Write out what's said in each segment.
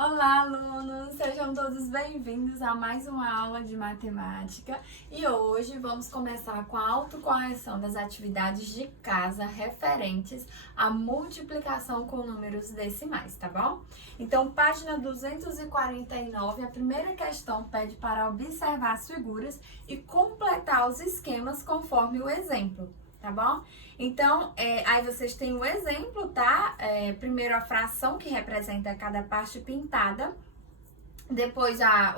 Olá, alunos! Sejam todos bem-vindos a mais uma aula de matemática e hoje vamos começar com a autocorreção das atividades de casa referentes à multiplicação com números decimais, tá bom? Então, página 249, a primeira questão pede para observar as figuras e completar os esquemas conforme o exemplo. Tá bom? Então, aí vocês têm o exemplo, tá? Primeiro a fração que representa cada parte pintada, depois a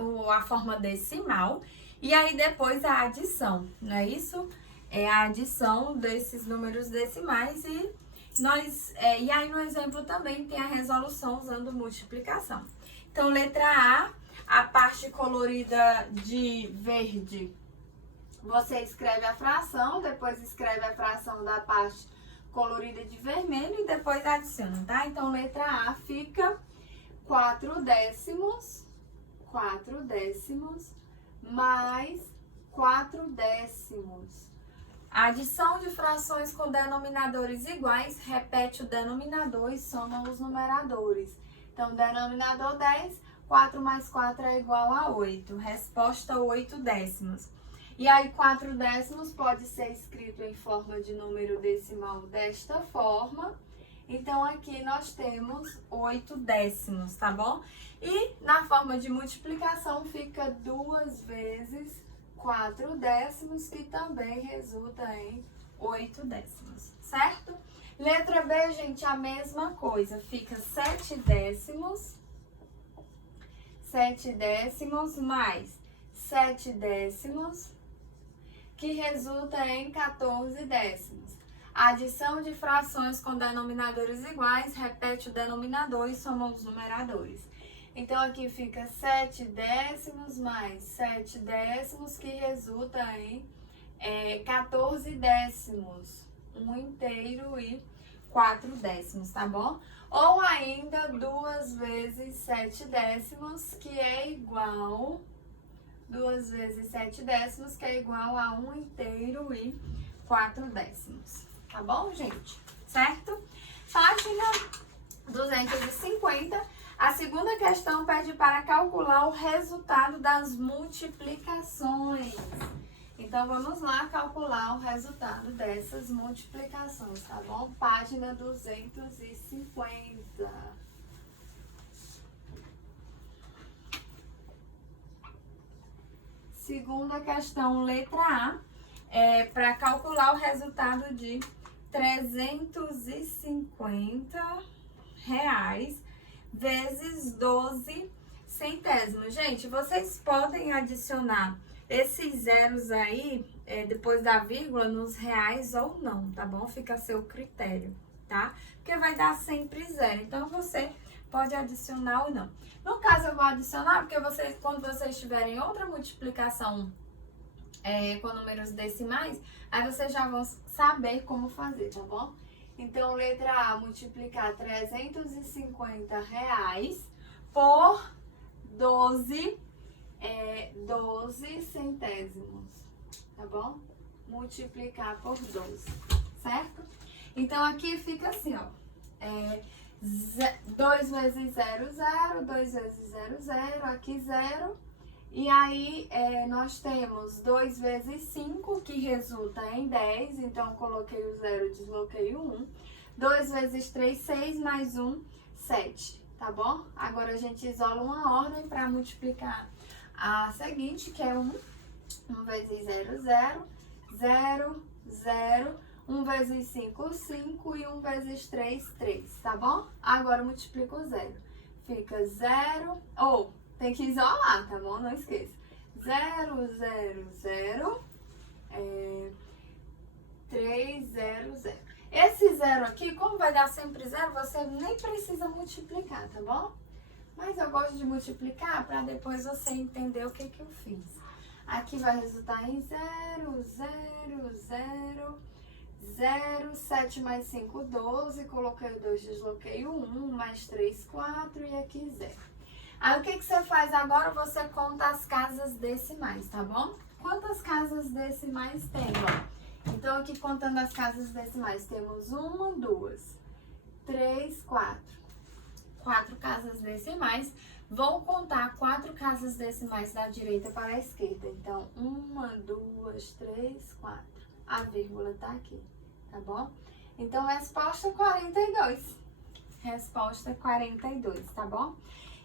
forma decimal e aí depois a adição, não é isso? É a adição desses números decimais e aí no exemplo também tem a resolução usando multiplicação. Então, letra A parte colorida de verde. Você escreve a fração, depois escreve a fração da parte colorida de vermelho e depois adiciona, tá? Então, letra A fica 4 décimos mais 4 décimos. A adição de frações com denominadores iguais, repete o denominador e soma os numeradores. Então, denominador 10, 4 mais 4 é igual a 8. Resposta 8 décimos. E aí, 4 décimos pode ser escrito em forma de número decimal desta forma. Então, aqui nós temos 8 décimos, tá bom? E na forma de multiplicação fica 2 vezes 4 décimos, que também resulta em 8 décimos, certo? Letra B, gente, a mesma coisa. Fica 7 décimos mais 7 décimos, que resulta em 14 décimos. A adição de frações com denominadores iguais, repete o denominador e soma os numeradores. Então, aqui fica 7 décimos mais 7 décimos, que resulta em 14 décimos. 1 inteiro e 4 décimos, tá bom? Ou ainda 2 vezes 7 décimos, que é igual... 2 vezes 7 décimos, que é igual a 1 inteiro e 4 décimos. Tá bom, gente? Certo? Página 250. A segunda questão pede para calcular o resultado das multiplicações. Então, vamos lá calcular o resultado dessas multiplicações, tá bom? Página 250. Segunda questão, letra A, para calcular o resultado de R$350 vezes 12 centésimos. Gente, vocês podem adicionar esses zeros aí, depois da vírgula, nos reais ou não, tá bom? Fica a seu critério, tá? Porque vai dar sempre zero, então você pode adicionar ou não. No caso, eu vou adicionar, porque quando vocês tiverem outra multiplicação com números decimais, aí vocês já vão saber como fazer, tá bom? Então, letra A, multiplicar R$350 por 12 centésimos, tá bom? Multiplicar por 12, certo? Então, aqui fica assim, ó. 2 vezes 0, 0, 2 vezes 0, 0, aqui 0. E aí, nós temos 2 vezes 5, que resulta em 10. Então, coloquei o 0, desloquei o 1. 2 vezes 3, 6, mais 1, 7. Tá bom? Agora, a gente isola uma ordem para multiplicar a seguinte, que é 1. 1 vezes 0, 0. 0, 0. 1 vezes 5, 5 e 1 vezes 3, 3, tá bom? Agora multiplica o 0. Fica 0, tem que isolar, tá bom? Não esqueça. 0, 0, 0, 3, 0, 0. Esse 0 aqui, como vai dar sempre 0, você nem precisa multiplicar, tá bom? Mas eu gosto de multiplicar para depois você entender o que eu fiz. Aqui vai resultar em 0, 0, 0... 0, 7 mais 5, 12, coloquei o 2, desloquei o 1, mais 3, 4 e aqui 0. Aí o que você faz agora? Você conta as casas decimais, tá bom? Quantas casas decimais tem, ó? Então, aqui contando as casas decimais, temos 1, 2, 3, 4. 4 casas decimais, vão contar 4 casas decimais da direita para a esquerda. Então, 1, 2, 3, 4. A vírgula tá aqui, tá bom? Então, resposta 42. Resposta 42, tá bom?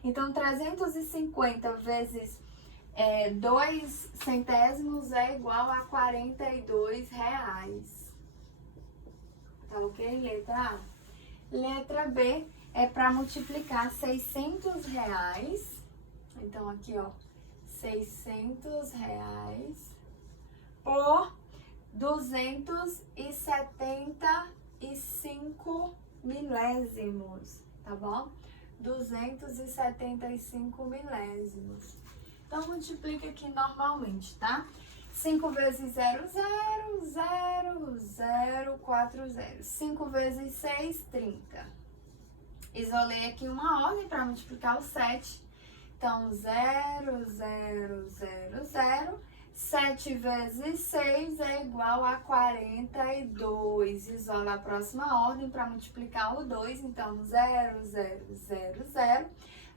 Então, 350 vezes 2 centésimos é igual a 42 reais. Tá ok? Letra A. Letra B é para multiplicar 600 reais. Então, aqui, ó, 600 reais por 275 milésimos, tá bom? 275 milésimos. Então, multiplica aqui normalmente, tá? 5 vezes 0, 0, 0, 0, 4 zeros. 5 vezes 6, 30. Isolei aqui uma ordem para multiplicar o 7. Então, 0, 0, 0, 0. 7 vezes 6 é igual a 42. Isola a próxima ordem para multiplicar o 2. Então, 0, 0, 0, 0.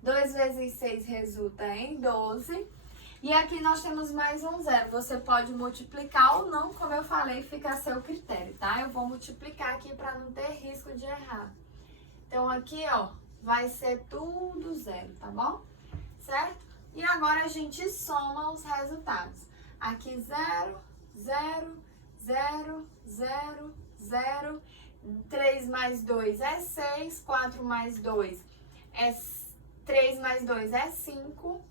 2 vezes 6 resulta em 12. E aqui nós temos mais um 0. Você pode multiplicar ou não, como eu falei, fica a seu critério, tá? Eu vou multiplicar aqui para não ter risco de errar. Então, aqui, ó, vai ser tudo 0, tá bom? Certo? E agora a gente soma os resultados. Aqui 0, 0, 0, 0, 0. 3 mais 2 é 6. 4 mais 2 é 3 mais 2 é 5.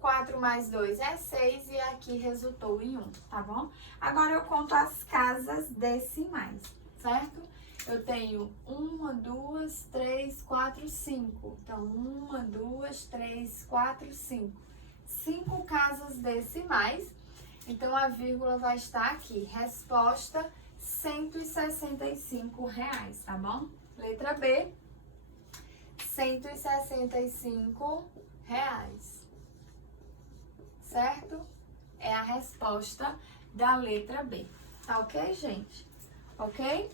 4 mais 2 é 6 e aqui resultou em 1, tá bom? Agora eu conto as casas decimais, certo? Eu tenho 1, 2, 3, 4, 5. Então, 1, 2, 3, 4, 5. 5 casas decimais. Então, a vírgula vai estar aqui. Resposta, R$ 165 reais, tá bom? Letra B, R$ 165 reais. Certo? É a resposta da letra B. Tá ok, gente? Ok?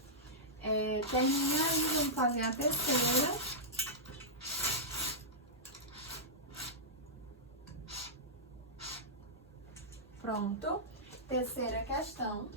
Terminando, vamos fazer a terceira. Pronto. Terceira questão.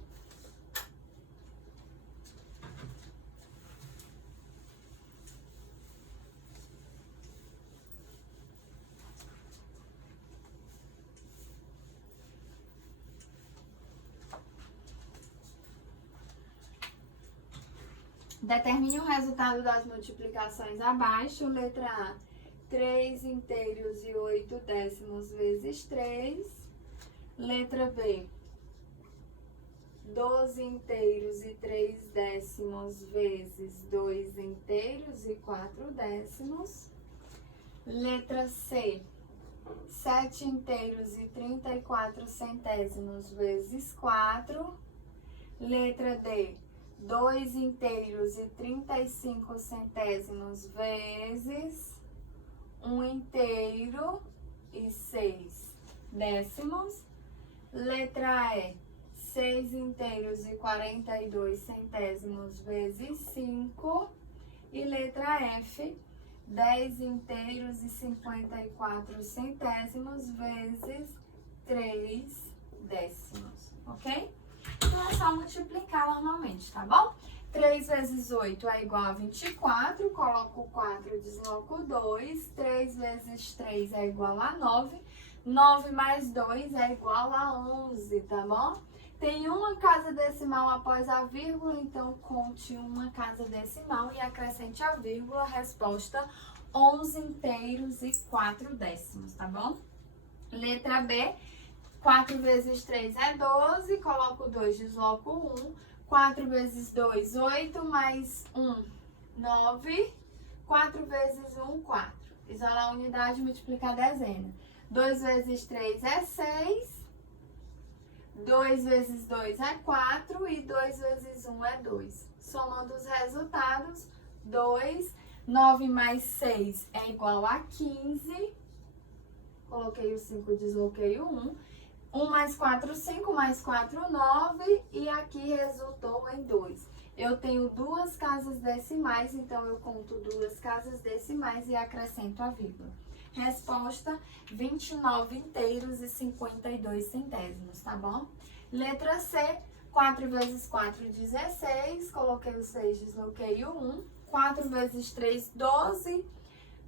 Determine o resultado das multiplicações abaixo. Letra A, 3 inteiros e 8 décimos vezes 3. Letra B, 12 inteiros e 3 décimos vezes 2 inteiros e 4 décimos. Letra C, 7 inteiros e 34 centésimos vezes 4. Letra D, 2 inteiros e 35 centésimos vezes 1 inteiro e 6 décimos. Letra E, 6 inteiros e 42 centésimos vezes 5. E letra F, 10 inteiros e 54 centésimos vezes 3 décimos, ok? Então, é só multiplicar normalmente, tá bom? 3 vezes 8 é igual a 24, coloco 4, desloco 2. 3 vezes 3 é igual a 9. 9 mais 2 é igual a 11, tá bom? Tem uma casa decimal após a vírgula, então conte uma casa decimal e acrescente a vírgula. Resposta, 11 inteiros e 4 décimos, tá bom? Letra B, 4 vezes 3 é 12, coloco 2, desloco 1. 4 vezes 2, 8, mais 1, 9. 4 vezes 1, 4. Isolar a unidade, multiplicar a dezena. 2 vezes 3 é 6. 2 vezes 2 é 4 e 2 vezes 1 é 2. Somando os resultados, 2, 9 mais 6 é igual a 15. Coloquei o 5, desloquei o 1. 1 mais 4, 5, mais 4, 9. E aqui resultou em 2. eu tenho duas casas decimais, então eu conto duas casas decimais e acrescento a vírgula. Resposta, 29 inteiros e 52 centésimos, tá bom? Letra C, 4 vezes 4, 16, coloquei o 6, desloquei o 1. 4 vezes 3, 12,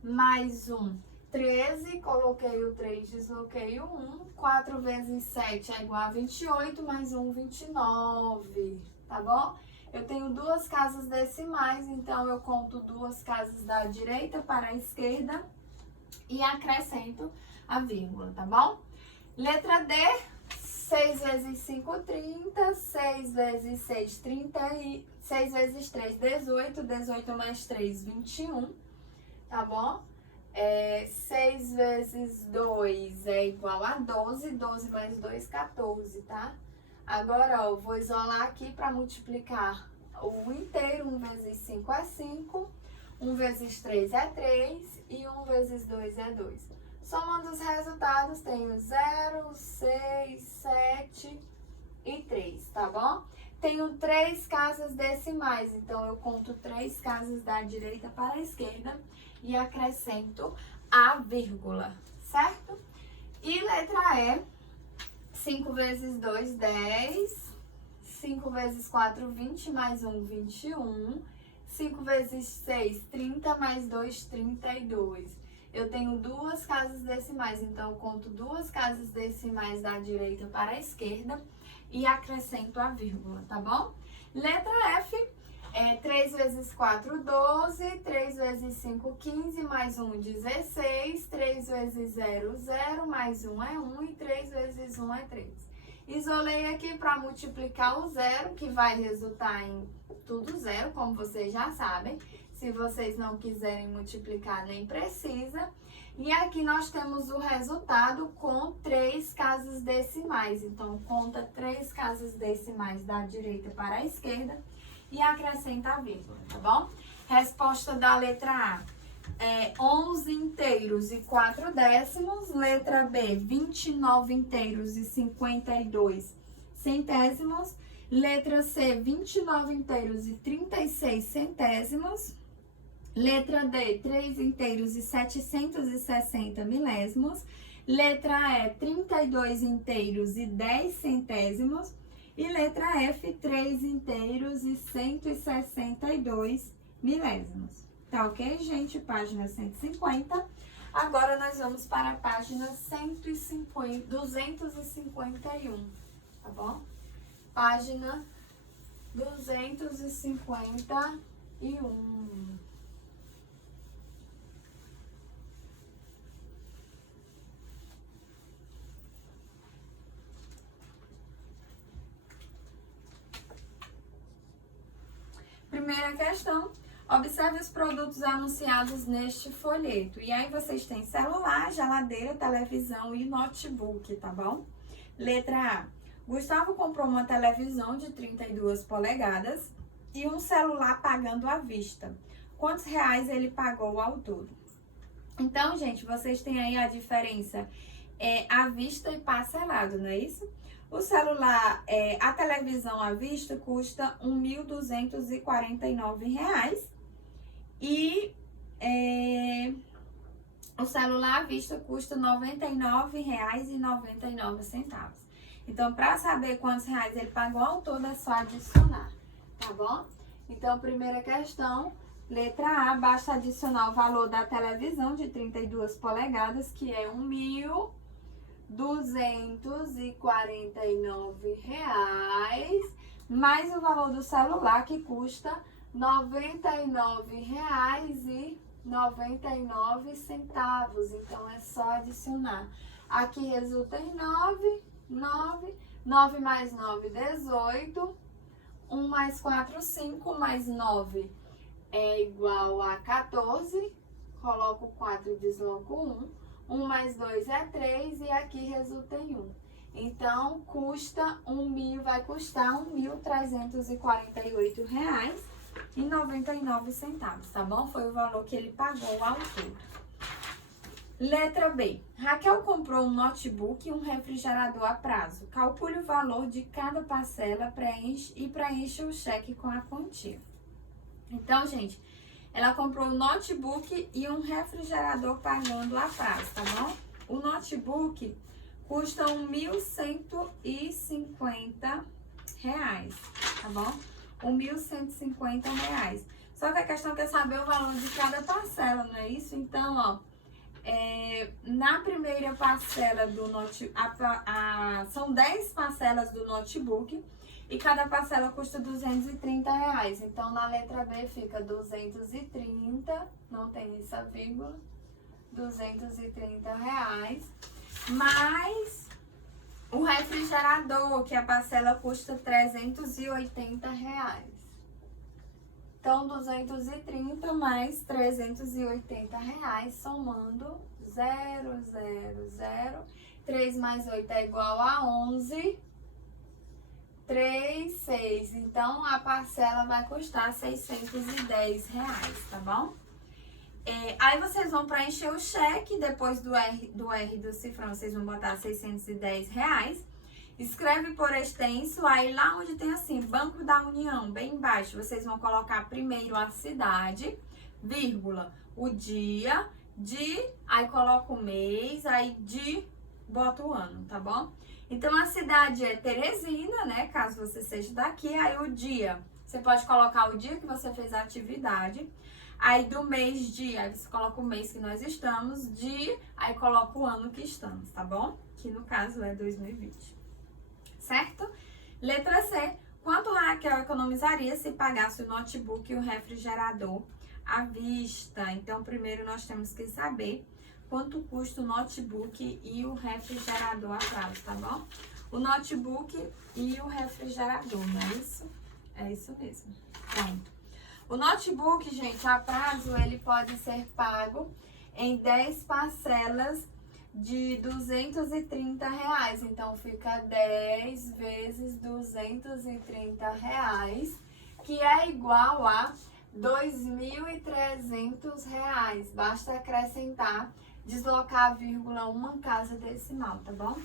mais 1, 13, coloquei o 3, desloquei o 1. 4 vezes 7 é igual a 28, mais 1, 29, tá bom? Eu tenho duas casas decimais, então eu conto duas casas da direita para a esquerda e acrescento a vírgula, tá bom? Letra D, 6 vezes 5, 30, 6 vezes 6, 30, 6 vezes 3, 18, 18 mais 3, 21, tá bom? 6 vezes 2 é igual a 12, 12 mais 2, 14, tá? Agora, ó, eu vou isolar aqui para multiplicar o inteiro. 1 vezes 5 é 5, 1 vezes 3 é 3 e 1 vezes 2 é 2. Somando os resultados, tenho 0, 6, 7 e 3, tá bom? Tenho 3 casas decimais, então eu conto 3 casas da direita para a esquerda e acrescento a vírgula, certo? E letra E, 5 vezes 2, 10, 5 vezes 4, 20, mais 1, 21, 5 vezes 6, 30, mais 2, 32. Eu tenho duas casas decimais, então eu conto duas casas decimais da direita para a esquerda e acrescento a vírgula, tá bom? Letra F, 3 vezes 4, 12, 3 vezes 5, 15, mais 1, 16, 3 vezes 0, 0, mais 1 é 1 e 3 vezes 1 é 3. Isolei aqui para multiplicar o zero, que vai resultar em tudo zero, como vocês já sabem. Se vocês não quiserem multiplicar, nem precisa. E aqui nós temos o resultado com 3 casas decimais. Então, conta 3 casas decimais da direita para a esquerda e acrescenta a vírgula, tá bom? Resposta da letra A, 11 inteiros e 4 décimos. Letra B, 29 inteiros e 52 centésimos. Letra C, 29 inteiros e 36 centésimos. Letra D, 3 inteiros e 760 milésimos. Letra E, 32 inteiros e 10 centésimos. E letra F, 3 inteiros e 162 milésimos. Tá ok, gente? Página 150. Agora nós vamos para a página 251, tá bom? Página 251. Primeira questão, observe os produtos anunciados neste folheto. E aí vocês têm celular, geladeira, televisão e notebook, tá bom? Letra A, Gustavo comprou uma televisão de 32 polegadas e um celular pagando à vista. Quantos reais ele pagou ao todo? Então, gente, vocês têm aí a diferença à vista e parcelado, não é isso? O celular, a televisão à vista custa R$ 1.249 e o celular à vista custa R$ 99,99. Então, para saber quantos reais ele pagou ao todo, é só adicionar, tá bom? Então, primeira questão, letra A, basta adicionar o valor da televisão de 32 polegadas, que é R$ 1.249, mais o valor do celular, que custa R$ 99,99. Então, é só adicionar. Aqui resulta em 9 mais 9, 18. 1 mais 4, 5, mais 9 é igual a 14. Coloco 4 e desloco 1. 1 mais 2 é 3 e aqui resulta em 1. Então, vai custar R$ 1.348,99, tá bom? Foi o valor que ele pagou ao todo. Letra B. Raquel comprou um notebook e um refrigerador a prazo. Calcule o valor de cada parcela e preencha o cheque com a quantia. Então, gente, ela comprou um notebook e um refrigerador pagando a prazo, tá bom? O notebook custa R$ 1.150, tá bom? R$ 1.150. Só que a questão é saber o valor de cada parcela, não é isso? Então, ó, na primeira parcela do notebook, são 10 parcelas do notebook e cada parcela custa R$ 230. Então, na letra B fica 230, não tem essa vírgula, R$ 230, mais o refrigerador, que a parcela custa R$ 380. Então, 230 mais R$ 380, somando 0, 0, 0. 3 mais 8 é igual a 11. 3, 6. Então, a parcela vai custar R$ 610, tá bom? Aí vocês vão preencher o cheque, depois do R do cifrão, vocês vão botar R$ 610. Escreve por extenso, aí lá onde tem assim, Banco da União, bem embaixo, vocês vão colocar primeiro a cidade, vírgula, o dia, aí coloca o mês, aí bota o ano, tá bom? Então, a cidade é Teresina, né, caso você seja daqui, aí o dia, você pode colocar o dia que você fez a atividade, aí do mês aí você coloca o mês que nós estamos, aí coloca o ano que estamos, tá bom? Que no caso é 2020. Certo? Letra C. Quanto Raquel economizaria se pagasse o notebook e o refrigerador à vista? Então, primeiro nós temos que saber quanto custa o notebook e o refrigerador a prazo, tá bom? O notebook e o refrigerador, não é isso? É isso mesmo. Pronto. O notebook, gente, a prazo, ele pode ser pago em 10 parcelas de R$ 230. Então, fica 10 vezes R$ 230, que é igual a R$ 2.300. Basta acrescentar, deslocar a vírgula uma casa decimal, tá bom?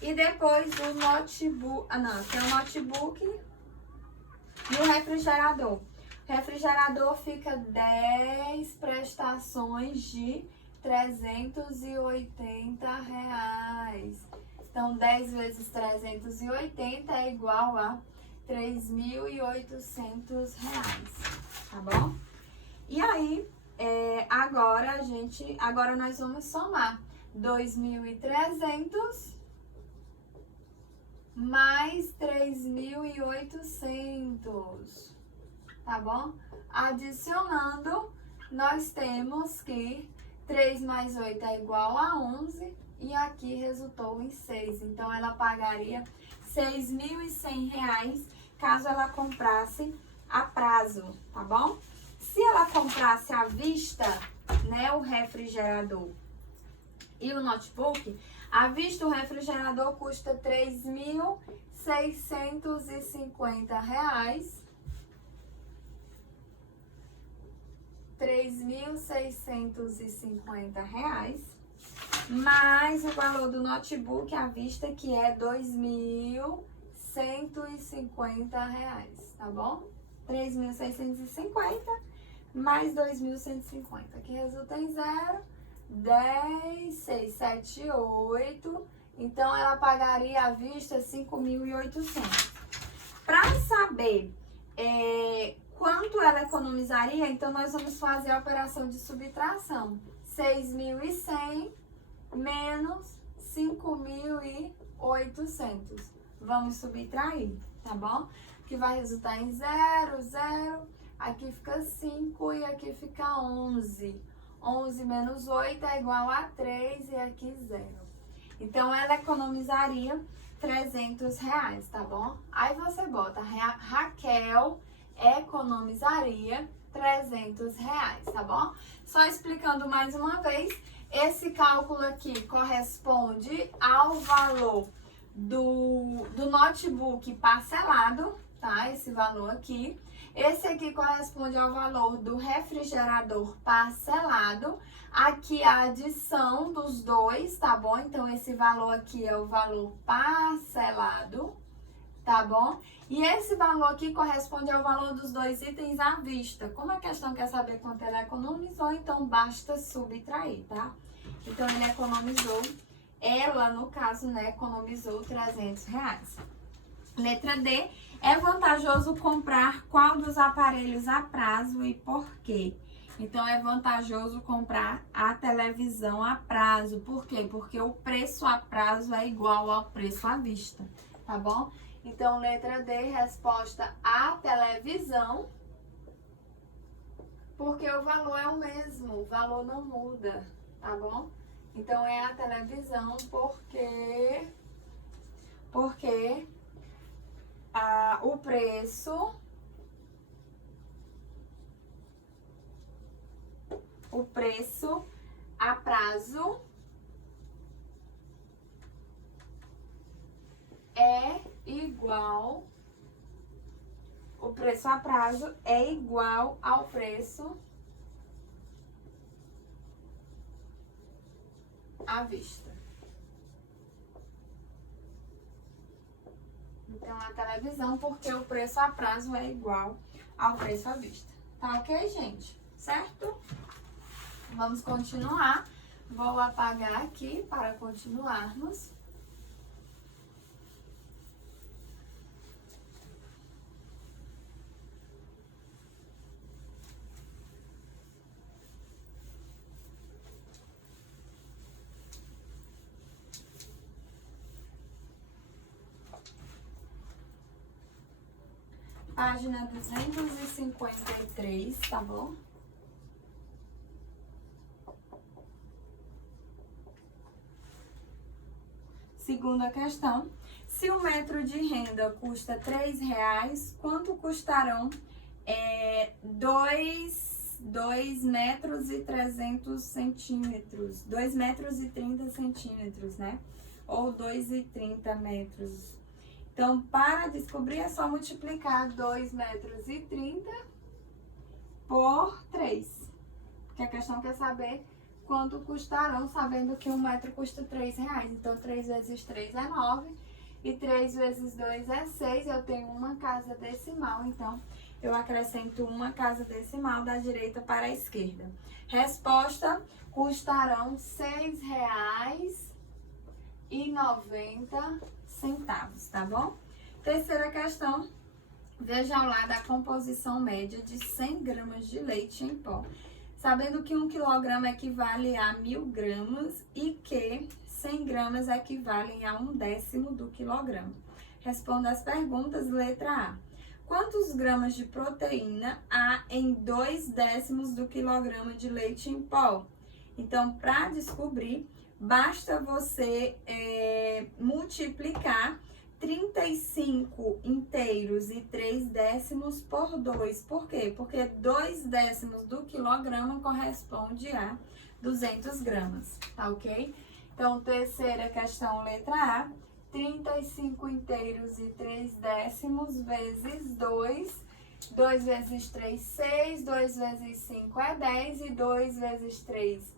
E depois o notebook, tem o notebook e o refrigerador. O refrigerador fica 10 prestações de R$ 380. Então, 10 vezes 380 é igual a R$ 3.800, tá bom? E aí, agora nós vamos somar 2.300 mais 3.800, tá bom? Adicionando, nós temos que 3 mais 8 é igual a 11 e aqui resultou em 6. Então, ela pagaria R$ 6.100 caso ela comprasse a prazo, tá bom? Se ela comprasse à vista, né, o refrigerador e o notebook, à vista o refrigerador custa R$ 3.650. R$ 3.650, mais o valor do notebook à vista, que é R$ 2.150, tá bom? 3.650 mais 2.150, que resulta em 0, 10, 6, 7, 8. Então, ela pagaria à vista 5.800. Para saber quanto ela economizaria, então nós vamos fazer a operação de subtração. 6.100 menos 5.800. Vamos subtrair, tá bom? Que vai resultar em 0, 0. Aqui fica 5 e aqui fica 11. 11 menos 8 é igual a 3 e aqui 0. Então, ela economizaria R$ 300, tá bom? Aí você bota, Raquel economizaria R$ 300, tá bom? Só explicando mais uma vez, esse cálculo aqui corresponde ao valor do notebook parcelado, tá? Esse valor aqui. Esse aqui corresponde ao valor do refrigerador parcelado. Aqui a adição dos dois, tá bom? Então, esse valor aqui é o valor parcelado, tá bom? E esse valor aqui corresponde ao valor dos dois itens à vista. Como a questão quer saber quanto ela economizou, então basta subtrair, tá? Então, ele economizou, ela, no caso, né, economizou R$300. Letra D, é vantajoso comprar qual dos aparelhos a prazo e por quê? Então, é vantajoso comprar a televisão a prazo. Por quê? Porque o preço a prazo é igual ao preço à vista, tá bom? Então, letra D, resposta a televisão, porque o valor é o mesmo, o valor não muda, tá bom? Então, é a televisão porque o preço a prazo é igual, o preço a prazo é igual ao preço à vista. Então, a televisão, porque o preço a prazo é igual ao preço à vista. Tá ok, gente? Certo? Vamos continuar. Vou apagar aqui para continuarmos. Página 253, tá bom? Segunda questão. Se o metro de renda custa R$3, quanto custarão 2 metros e 300 centímetros? 2 metros e 30 centímetros, né? Ou 2,30 metros. Então, para descobrir, é só multiplicar 2 metros e 30 por 3. Porque a questão quer saber quanto custarão, sabendo que 1 metro custa R$3. Então, 3 vezes 3 é 9. E 3 vezes 2 é 6. Eu tenho uma casa decimal, então eu acrescento uma casa decimal da direita para a esquerda. Resposta, custarão R$6,90. Tá bom? Terceira questão, veja ao lado a composição média de 100 gramas de leite em pó, sabendo que 1 quilograma equivale a 1.000 gramas e que 100 gramas equivalem a 1/10 do quilograma. Responda as perguntas. Letra A. Quantos gramas de proteína há em 2/10 do quilograma de leite em pó? Então, para descobrir, basta você multiplicar 35 inteiros e 3/10 por 2. Por quê? Porque 2/10 do quilograma corresponde a 200 gramas, tá ok? Então, terceira questão, letra A. 35 inteiros e 3/10 vezes 2. 2 vezes 3, 6. 2 vezes 5 é 10. E 2 vezes 3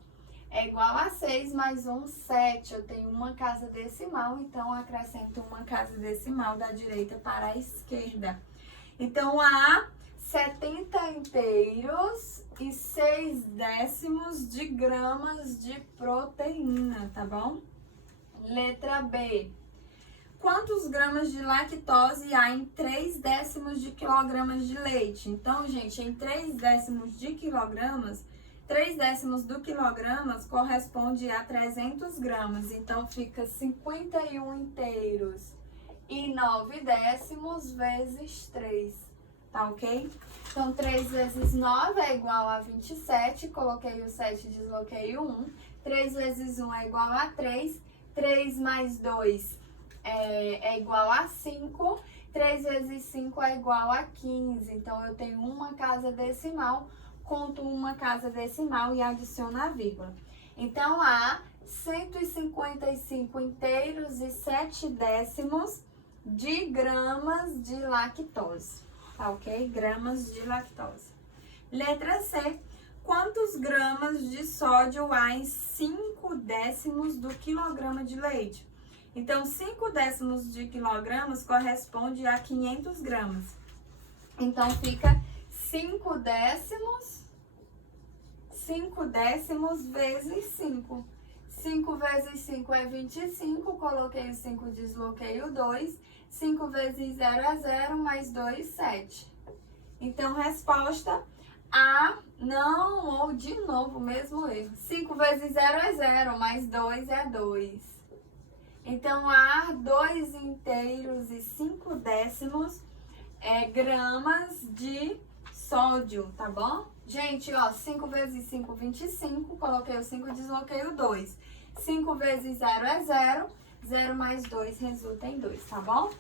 é igual a 6, mais 1, 7. Eu tenho uma casa decimal, então acrescento uma casa decimal da direita para a esquerda. Então, há 70 inteiros e 6/10 de gramas de proteína, tá bom? Letra B. Quantos gramas de lactose há em 3/10 de quilogramas de leite? Então, gente, em 3/10 de quilogramas, 3/10 do quilogramas corresponde a 300 gramas. Então, fica 51 inteiros e 9/10 vezes 3. Tá ok? Então, 3 vezes 9 é igual a 27. Coloquei o 7 e desloquei o 1. 3 vezes 1 é igual a 3. 3 mais 2 é igual a 5. 3 vezes 5 é igual a 15. Então, eu tenho uma casa decimal, conto uma casa decimal e adiciono a vírgula. Então, há 155 inteiros e 7/10 de gramas de lactose. tá ok? Gramas de lactose. Letra C. Quantos gramas de sódio há em 5/10 do quilograma de leite? Então, 5/10 de quilogramas corresponde a 500 gramas. Então, fica 5/10 vezes 5. 5 vezes 5 é 25, coloquei o 5, desloquei o 2. 5 vezes 0 é 0, mais 2, 7. Então, resposta A, não, ou de novo, mesmo erro. 5 vezes 0 é 0, mais 2 é 2. Então, A, 2 inteiros e 5/10 gramas de sódio, tá bom? Gente, ó, 5 vezes 5, 25, coloquei o 5 e desloquei o 2. 5 vezes 0 é 0, 0 mais 2 resulta em 2, tá bom?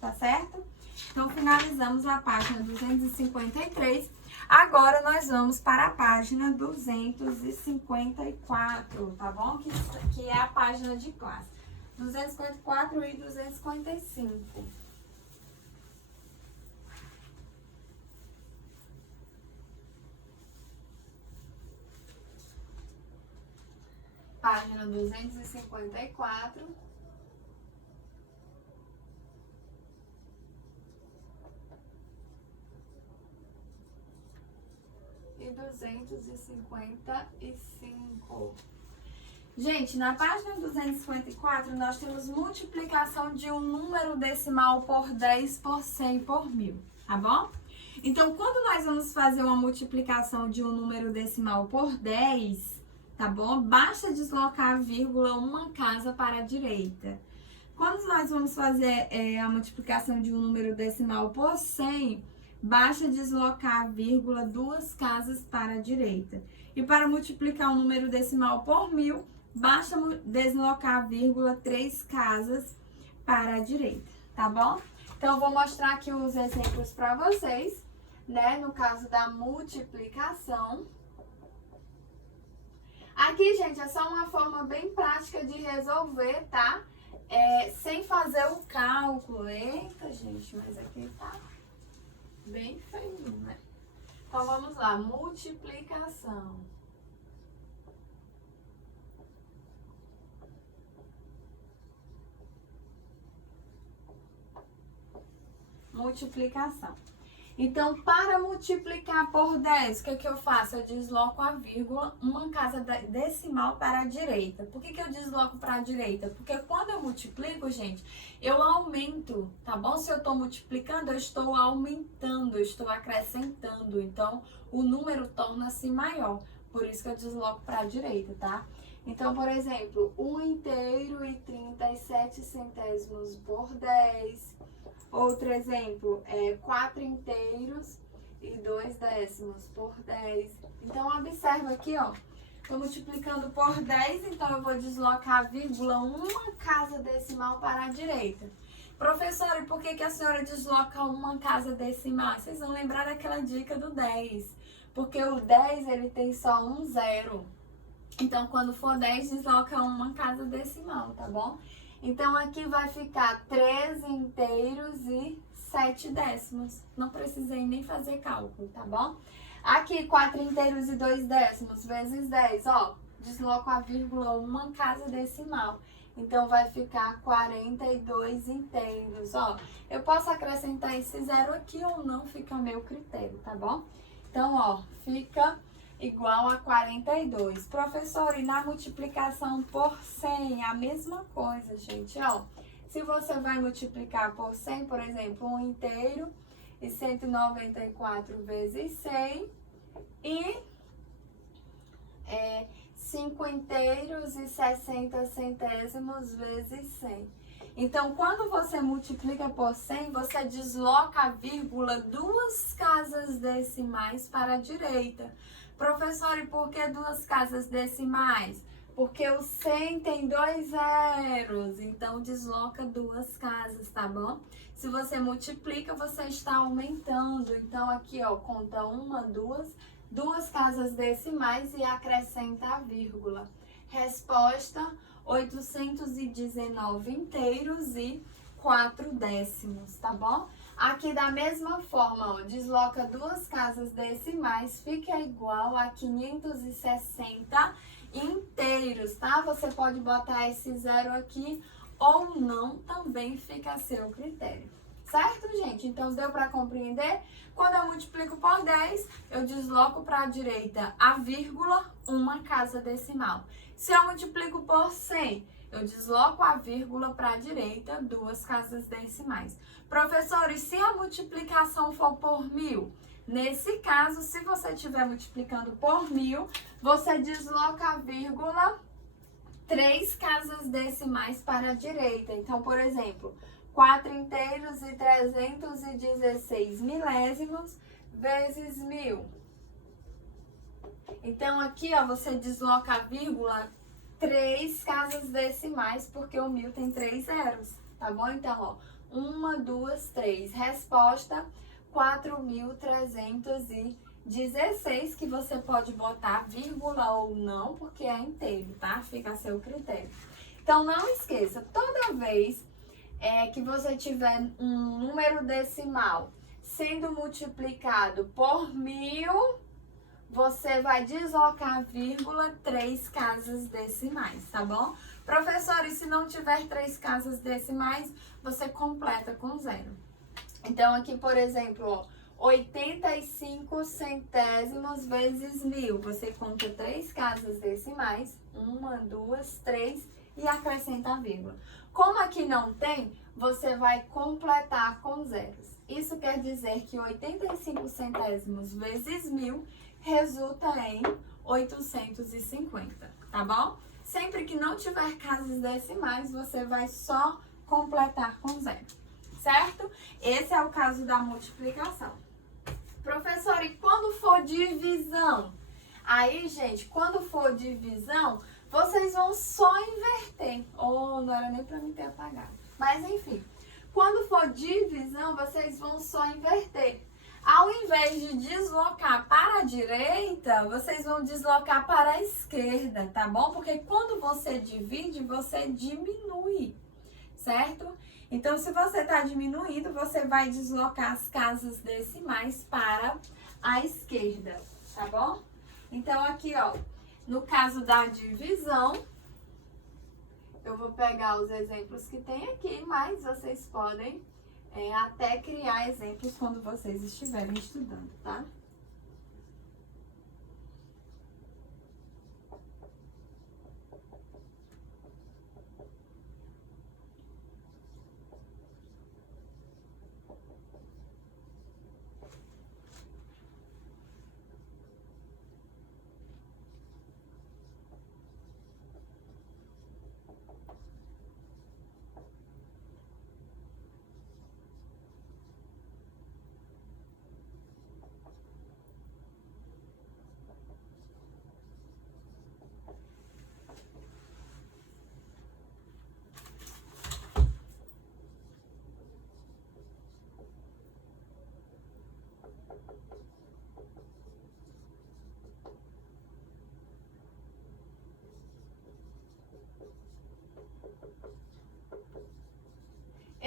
Tá certo? Então, finalizamos a página 253. Agora, nós vamos para a página 254, tá bom? Que é a página de classe. 254 e 255. Página 254. E 255. Gente, na página 254, nós temos multiplicação de um número decimal por 10, por 100, por 1000, tá bom? Então, quando nós vamos fazer uma multiplicação de um número decimal por 10, tá bom? Basta deslocar a vírgula uma casa para a direita. Quando nós vamos fazer a multiplicação de um número decimal por 100, basta deslocar a vírgula duas casas para a direita. E para multiplicar um número decimal por 1000, basta deslocar a vírgula 3 casas para a direita, tá bom? Então, eu vou mostrar aqui os exemplos para vocês, né? No caso da multiplicação. Aqui, gente, é só uma forma bem prática de resolver, tá? Sem fazer o cálculo. Eita, gente, mas aqui tá bem feio, né? Então, vamos lá. Multiplicação. Multiplicação. Então, para multiplicar por 10, o que que eu faço? Eu desloco a vírgula, uma casa decimal para a direita. Por que que eu desloco para a direita? Porque quando eu multiplico, gente, eu aumento, tá bom? Se eu estou multiplicando, eu estou aumentando, eu estou acrescentando. Então, o número torna-se maior. Por isso que eu desloco para a direita, tá? Então, por exemplo, 1 inteiro e 37 centésimos por 10. Outro exemplo, 4 inteiros e 2 décimos por 10. Então, observa aqui, ó. Estou multiplicando por 10, então eu vou deslocar a vírgula uma casa decimal para a direita. Professora, e por que que a senhora desloca uma casa decimal? Vocês vão lembrar daquela dica do 10. Porque o 10, ele tem só um zero. Então, quando for 10, desloca uma casa decimal, tá bom? Então, aqui vai ficar 3 inteiros e 7 décimos. Não precisei nem fazer cálculo, tá bom? Aqui, 4 inteiros e 2 décimos vezes 10, ó. Desloco a vírgula uma casa decimal. Então, vai ficar 42 inteiros, ó. Eu posso acrescentar esse zero aqui ou não, fica a meu critério, tá bom? Então, ó, fica igual a 42. Professor, e na multiplicação por 100, a mesma coisa, gente, ó. Se você vai multiplicar por 100, por exemplo, 1 inteiro e 194 vezes 100 e 5 inteiros e 60 centésimos vezes 100. Então, quando você multiplica por 100, você desloca a vírgula duas casas decimais para a direita. Professor, e por que duas casas decimais? Porque o 100 tem 2 zeros, então desloca duas casas, tá bom? Se você multiplica, você está aumentando. Então, aqui, ó, conta uma, duas casas decimais e acrescenta a vírgula. Resposta, 819 inteiros e 4 décimos, tá bom? Aqui da mesma forma, ó, desloca duas casas decimais, fica igual a 560 inteiros, tá? Você pode botar esse zero aqui ou não, também fica a seu critério. Certo, gente? Então, deu para compreender? Quando eu multiplico por 10, eu desloco para a direita a vírgula, uma casa decimal. Se eu multiplico por 100, eu desloco a vírgula para a direita, duas casas decimais. Professor, e se a multiplicação for por 1000? Nesse caso, se você estiver multiplicando por 1000, você desloca a vírgula, 3 casas decimais para a direita. Então, por exemplo, 4 inteiros e 316 milésimos vezes 1000. Então, aqui, ó, você desloca a vírgula, 3 casas decimais, porque o 1000 tem 3 zeros, tá bom? Então, ó, 1, 2, 3. Resposta, 4.316, que você pode botar vírgula ou não, porque é inteiro, tá? Fica a seu critério. Então, não esqueça, toda vez que você tiver um número decimal sendo multiplicado por 1000, você vai deslocar a vírgula, 3 casas decimais, tá bom? Professor, e se não tiver 3 casas decimais, você completa com zero. Então, aqui, por exemplo, ó, 85 centésimos vezes 1000. Você conta 3 casas decimais, 1, 2, 3 e acrescenta a vírgula. Como aqui não tem, você vai completar com zeros. Isso quer dizer que 85 centésimos vezes 1000 resulta em 850, tá bom? Sempre que não tiver casas decimais, você vai só completar com zero, certo? Esse é o caso da multiplicação. Professor, e quando for divisão? Aí, gente, quando for divisão, vocês vão só inverter. Oh, não era nem pra mim ter apagado. Mas, enfim, quando for divisão, vocês vão só inverter. Ao invés de deslocar para a direita, vocês vão deslocar para a esquerda, tá bom? Porque quando você divide, você diminui, certo? Então, se você está diminuindo, você vai deslocar as casas decimais para a esquerda, tá bom? Então, aqui, ó, no caso da divisão, eu vou pegar os exemplos que tem aqui, mas vocês podem até criar exemplos quando vocês estiverem estudando, tá?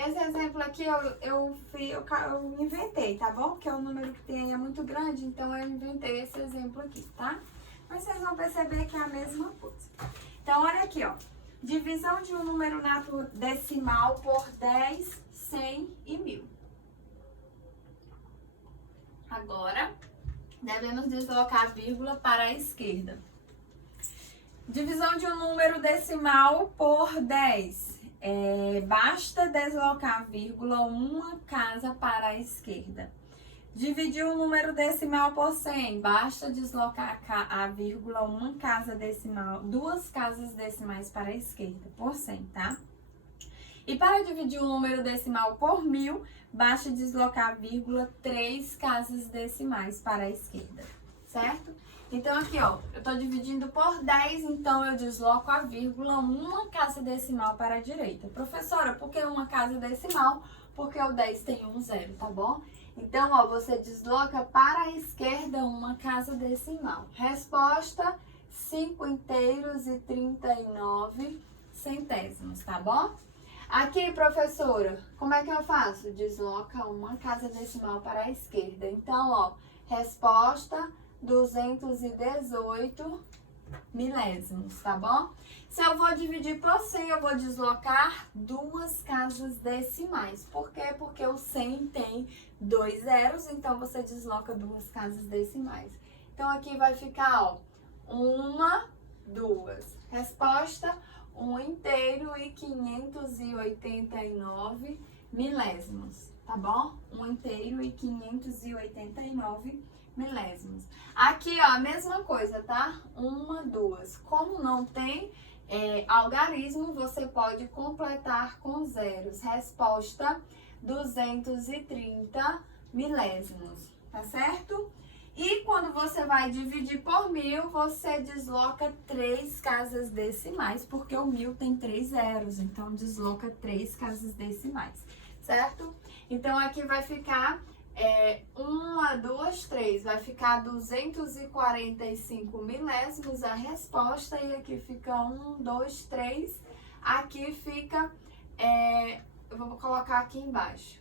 Esse exemplo aqui eu inventei, tá bom? Porque o número que tem aí é muito grande, então eu inventei esse exemplo aqui, tá? Mas vocês vão perceber que é a mesma coisa. Então, olha aqui, ó. Divisão de um número decimal por 10, 100 e 1000. Agora, devemos deslocar a vírgula para a esquerda. Divisão de um número decimal por 10. Basta deslocar a vírgula, uma casa para a esquerda. Dividir um número decimal por 100. Basta deslocar a vírgula, uma casa decimal, duas casas decimais para a esquerda, por 100, tá? E para dividir um número decimal por 1000, basta deslocar a vírgula, 3 casas decimais para a esquerda, certo? Então, aqui, ó, eu tô dividindo por 10, então eu desloco a vírgula, uma casa decimal para a direita. Professora, por que uma casa decimal? Porque o 10 tem um zero, tá bom? Então, ó, você desloca para a esquerda uma casa decimal. Resposta, 5 inteiros e 39 centésimos, tá bom? Aqui, professora, como é que eu faço? Desloca uma casa decimal para a esquerda. Então, ó, resposta 218 milésimos, tá bom? Se eu vou dividir por 100, eu vou deslocar duas casas decimais. Por quê? Porque o 100 tem 2 zeros, então você desloca duas casas decimais. Então, aqui vai ficar, ó, 1, 2. Resposta, 1 inteiro e 589 milésimos, tá bom? 1 inteiro e 589 milésimos. Aqui, ó, a mesma coisa, tá? 1, 2. Como não tem algarismo, você pode completar com zeros. Resposta, 230 milésimos, tá certo? E quando você vai dividir por 1000, você desloca 3 casas decimais, porque o 1000 tem 3 zeros, então desloca 3 casas decimais, certo? Então aqui vai ficar 1, 2, 3, vai ficar 245 milésimos a resposta, e aqui fica 1, 2, 3, aqui fica, eu vou colocar aqui embaixo.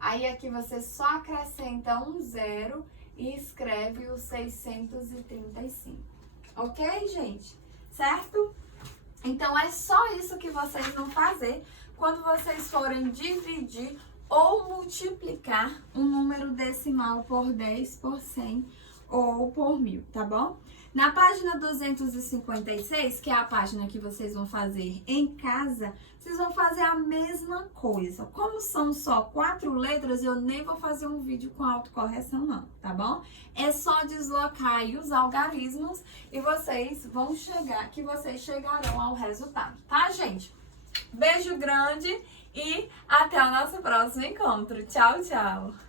Aí aqui você só acrescenta um zero e escreve o 635, ok, gente? Certo? Então, é só isso que vocês vão fazer quando vocês forem dividir ou multiplicar um número decimal por 10, por 100 ou por 1000, tá bom? Na página 256, que é a página que vocês vão fazer em casa, vocês vão fazer a mesma coisa. Como são só 4 letras, eu nem vou fazer um vídeo com autocorreção não, tá bom? É só deslocar aí os algarismos e vocês vão chegar, que vocês chegarão ao resultado, tá, gente? Beijo grande e até o nosso próximo encontro. Tchau, tchau!